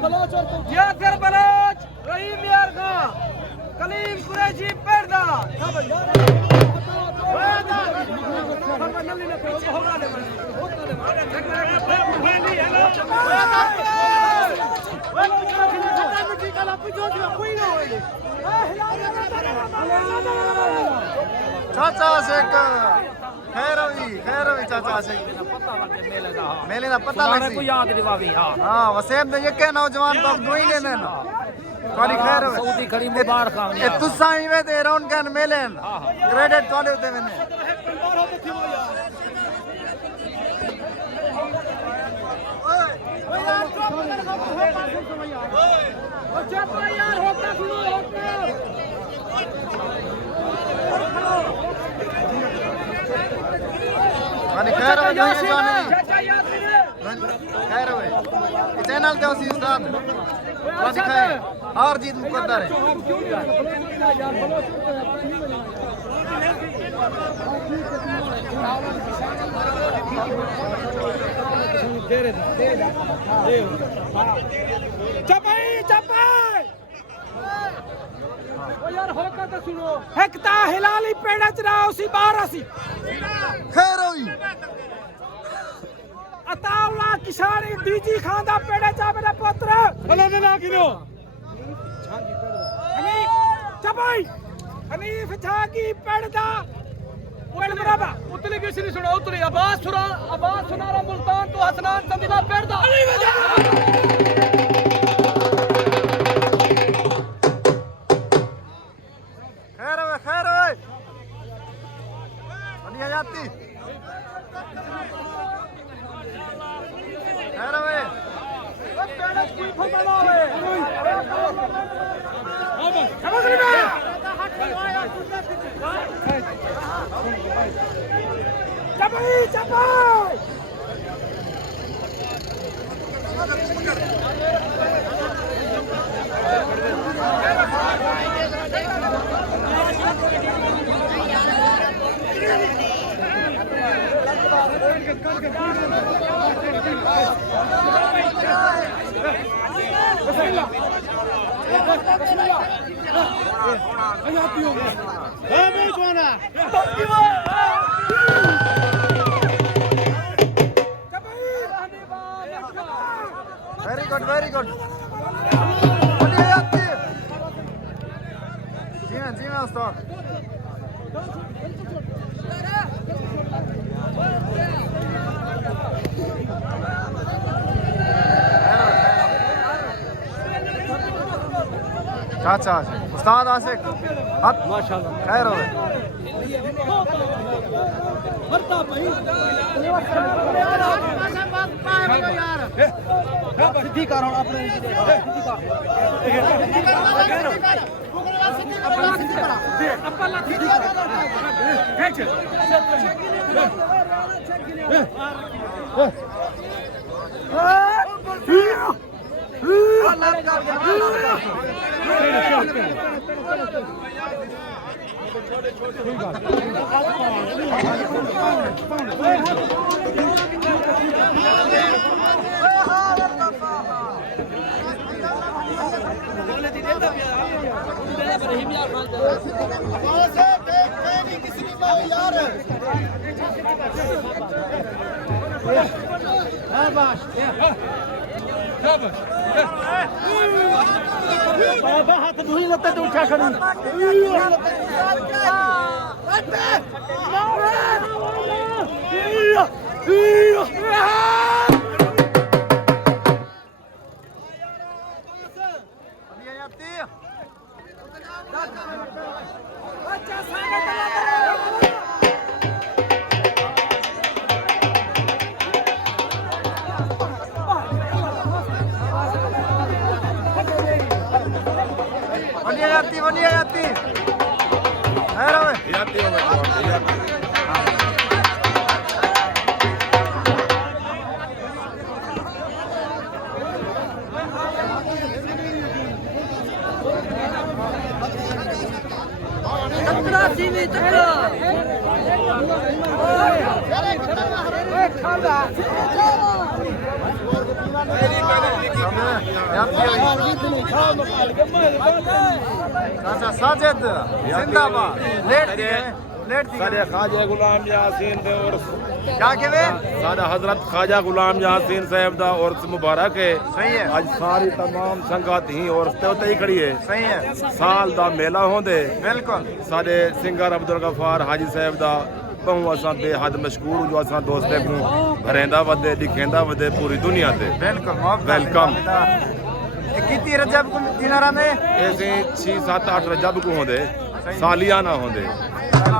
Yasir Bloch रहीम यार खां कलीम कुरैशी पैरदा चाचा शेख खैरवी चाचा शेख मेले दा पता लग सी याद दिवावी हां वसेम दे यके नौजवान तो दुई ने ना थोड़ी खैर सऊदी खड़ी मुबारक ए तुसा इवे दे रौन गन मेले क्रेडिट तोले उते वने यार होता सुनो माने खैर हो जाने खैर हो चैनल ते उसी उस्ताद वो दिखाए और जीत मुकद्दर है चपाई चपाई ओ यार होका तो सुनो हकता हिलाली पेड़ा चरा उसी बाहर आसी खैर होई अतावला किसानी डीजी खांदा पेड़ा चा मेरा पुत्र भला ना किनो हनी चपाई हनीफ छाकी पेड़ा ओए बराबा उतले किसी ने सुना उतले आवाज सुना रा मुल्तान तो हसनान चंदिला पेड़ा अली वजा खैर होई बढ़िया जाती खैर होई ओ पेड़ा की फसला है समझ ली ना चपाई चपाई वेरी गुड बढ़िया जाती जी मैं उस्ताद चाचा उस्ताद आशिक हक माशाल्लाह खैर हो मरता भाई सिद्धि कर अपने सिद्धि कर बाबा हाथ धुई लगता तो उठा खड़ी बढ़िया जाती चाचा साजिद जिंदाबाद लेट दिए सारे ख्वाजा गुलाम यासीन दे और क्या कहवे सादा हजरत ख्वाजा गुलाम यासीन साहब दा और मुबारक है। सही है आज सारी तमाम संगत ही और ते ही खड़ी है। सही है साल दा मेला होंदे बिल्कुल सारे सिंगर अब्दुल गफार हाजी साहब दा बहु असां बेहद मशकूर जो असां दोस्ते को भरेंदा वदे दिखेंदा वदे पूरी दुनिया ते बिल्कुल वेलकम। कितनी रजब को दिनारा में ऐसे 6-7-8 रजब को होंदे सालियाना होंदे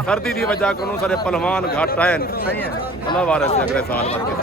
सर्दी की वजह को सारे पहलवान घट आए सही है अल्लाह वारस अगले साल वर्गे